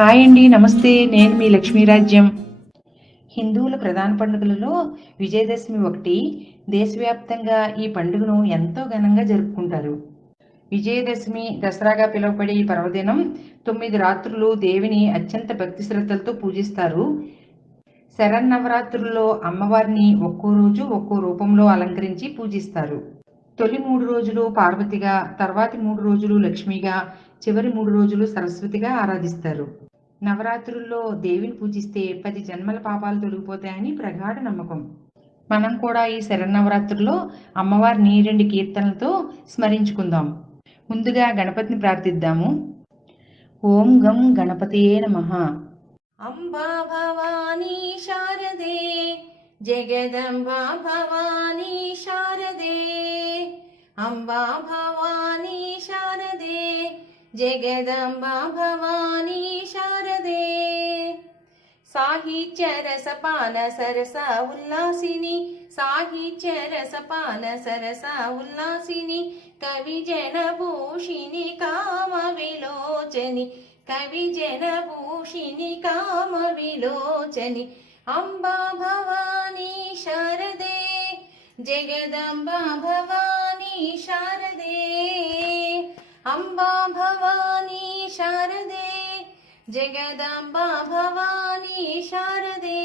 Hi అండి, నమస్తే. నేను మీ లక్ష్మీరాజ్యం. హిందువుల ప్రధాన పండుగలలో విజయదశమి ఒకటి. దేశవ్యాప్తంగా ఈ పండుగను ఎంతో ఘనంగా జరుపుకుంటారు. విజయదశమి, దసరాగా పిలువబడే ఈ పర్వదినం 9 రాత్రులు దేవిని అత్యంత భక్తి శ్రద్ధలతో పూజిస్తారు. శరన్నవరాత్రుల్లో అమ్మవారిని ఒక్కో రోజు ఒక్కో రూపంలో అలంకరించి పూజిస్తారు. తొలి 3 రోజులు పార్వతిగా, తర్వాతి 3 రోజులు లక్ష్మిగా, చివరి 3 రోజులు సరస్వతిగా ఆరాధిస్తారు. నవరాత్రుల్లో దేవిని పూజిస్తే 10 జన్మల పాపాలు తొలగిపోతాయని ప్రగాఢ నమ్మకం. మనం కూడా ఈ శరన్నవరాత్రుల్లో అమ్మవారిని 2 కీర్తనలతో స్మరించుకుందాం. ముందుగా గణపతిని ప్రార్థిద్దాము. ఓం గం గణపతియే నమః. అంబా భవానీ శారదే జగదంబా భవానీ శారదే అంబా భవానీ శారదే జగదంబా భవానీ శారదే సాహిత్య రసపాన సరస ఉల్లాసిని సాహిత్య రసపాన సరస ఉల్లాసిని కవి జనభూషిణి కామ విలోచని కవి జనభూషిణి కామ విలోచని అంబా భవానీ శారదే జగదంబా భవానీ శారదే అంబా భవానీ శారదే జగదంబా భవానీ శారదే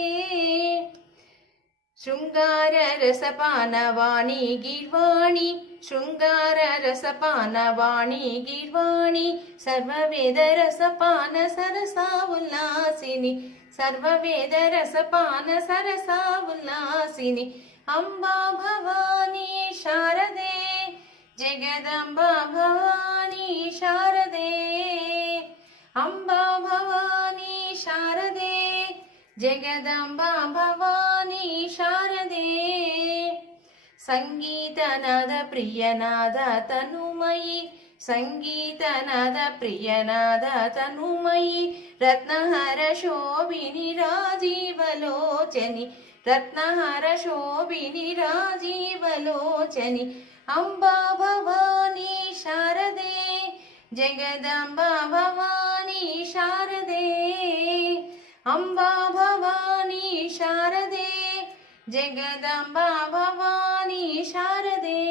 శృంగార రసపానవాణి గిర్వాణి శృంగార రసపానవాణి గిర్వాణి సర్వవేద రసపాన సరసా ఉల్లాసిని సర్వవేద రసపాన సరసా ఉల్లాసిని అంబా భవానీ శారదే జగదంబా భవానీ శారదే అంబా భవానీ శారదే జగదంబా భవానీ శారదే సంగీతనాద ప్రియనాద తనుమయి సంగీతనాద ప్రియనాద తనుమయి రత్నహర శోభిని రాజీవలోచని రత్నహర శోభిని రాజీవలోచని అంబా భవానీ శారదే జగదంబా భవానీ శారదే అంబా భవానీ శారదే జగదంబా భవానీ శారదే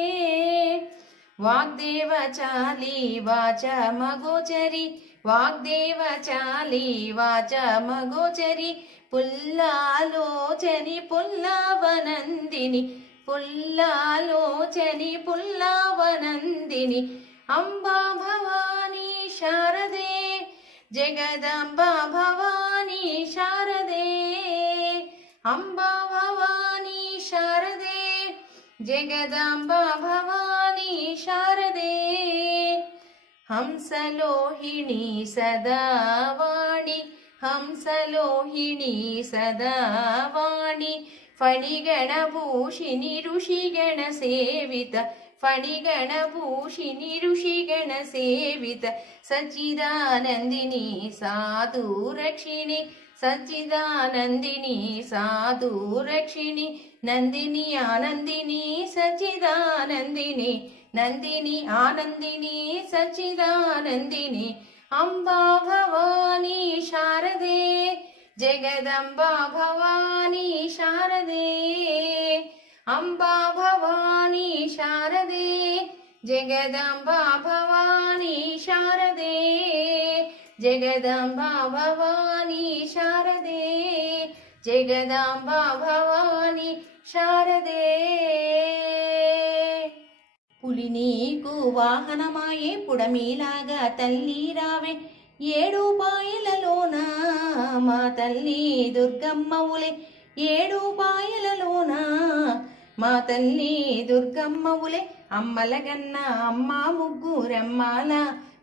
వాగ్దేవచాలి వాచ మగోచరి వాగ్దేవచాలి వాచ మగోచరి పుల్లాలోచని పుల్లవనందిని పుల్లాలోచని పుల్లవనందిని అంబా భవానీ శారదే జగదంబా భవానీ శారదే అంబా భవానీ శారదే జగదంబా భవానీ శారదే హంసలోహిణి సదావాణి హంసలోహిణి సదావాణి ఫణిగణభూషిణి ఋషిగణ సేవిత ఫణిగణభూషిణి ఋషిగణ సేవిత సచ్చిదానందిని సాధురక్షిణి సచ్చిదానందిని సాధురక్షిణి నందిని ఆనందిని సచ్చిదానందిని నందిని ఆనందిని సచ్చిదానందిని అంబా భవానీ శారదే జగదంబా భవానీ శారదే అంబా భవానీ శారదే జగదంబా భవానీ శారదే జగదంబా భవానీ శారదే జగదంబా భవానీ శారదే పులి నీకు వాహనమాయే పుడమిలాగా తల్లి రావే ఏడు పాయలలోన మా తల్లి దుర్గమ్మవులే ఏడు పాయలలోన మా తల్లి దుర్గమ్మవులే అమ్మలగన్న అమ్మ ముగ్గురమ్మాల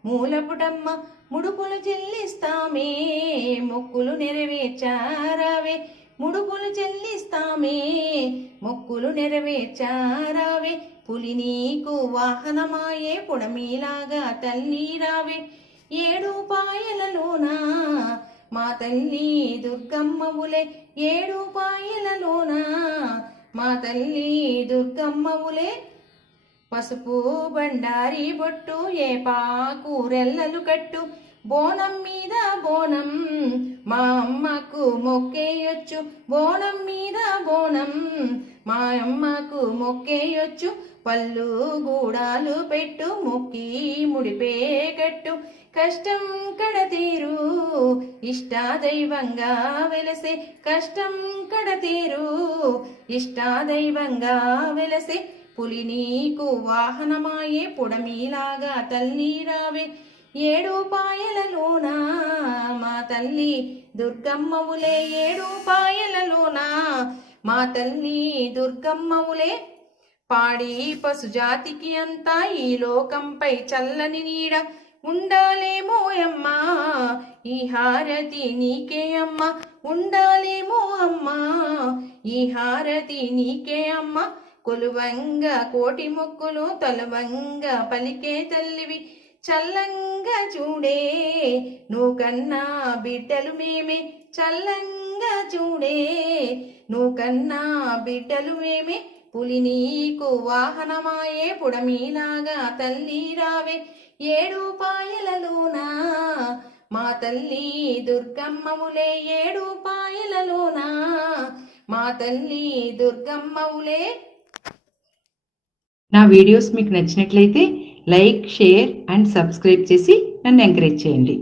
మూలపుటమ్మ ముడుపులు చెల్లిస్తామే మొక్కులు నెరవేర్చారావే ముడుపులు చెల్లిస్తామే మొక్కులు నెరవేర్చారావే పులి నీకు వాహనమాయే పుడమిలాగా తల్లి రావే ఏడు పాయలలోన మా తల్లి దుర్గమ్మవులే ఏడు పాయలలోన మా తల్లి దుర్గమ్మవులే పసుపు బండారి బొట్టు ఏ పాకూరెల్లలు కట్టు బోనం మీద బోనం మా అమ్మకు మొక్కేయొచ్చు, బోనం మీద బోనం మా అమ్మకు మొక్కేయొచ్చు, పళ్ళు గూడాలు పెట్టు మొక్కి ముడిపే కట్టు, కష్టం కడతీరు ఇష్టాదైవంగా వెలసే, కష్టం కడతీరు ఇష్టాదైవంగా వెలసే, పులి నీకు వాహనమాయే పుడమిలాగా తల్లి రావే, ఏడు పాయలలోన మా తల్లి దుర్గమ్మవులే, ఏడు పాయలలోన మా తల్లి దుర్గమ్మవులే, పాడి పశుజాతికి అంతా ఈ లోకంపై చల్లని నీడ ఉండాలేమో అమ్మా, ఈ హారతి నీకే అమ్మ, ఉండాలేమో అమ్మా ఈ హారతి నీకే అమ్మ, కొలువంగా కోటి మొక్కులు తొలవంగా పలికే తల్లివి, చల్లంగా చూడే నువ్వు కన్నా బిడ్డలు మేమే, చల్లంగా చూడే నువ్వు కన్నా బిడ్డలు మేమే, పులి నీకు వాహనమాయే పుడమిలాగా తల్లి రావే, ఏడు పాయలలోన మా తల్లి దుర్గమ్మవులే, ఏడు పాయలలోన మా తల్లి దుర్గమ్మవులే. నా వీడియోస్ మీకు నచ్చినట్లయితే లైక్, షేర్ అండ్ సబ్స్క్రైబ్ చేసి నన్ను ఎంకరేజ్ చేయండి.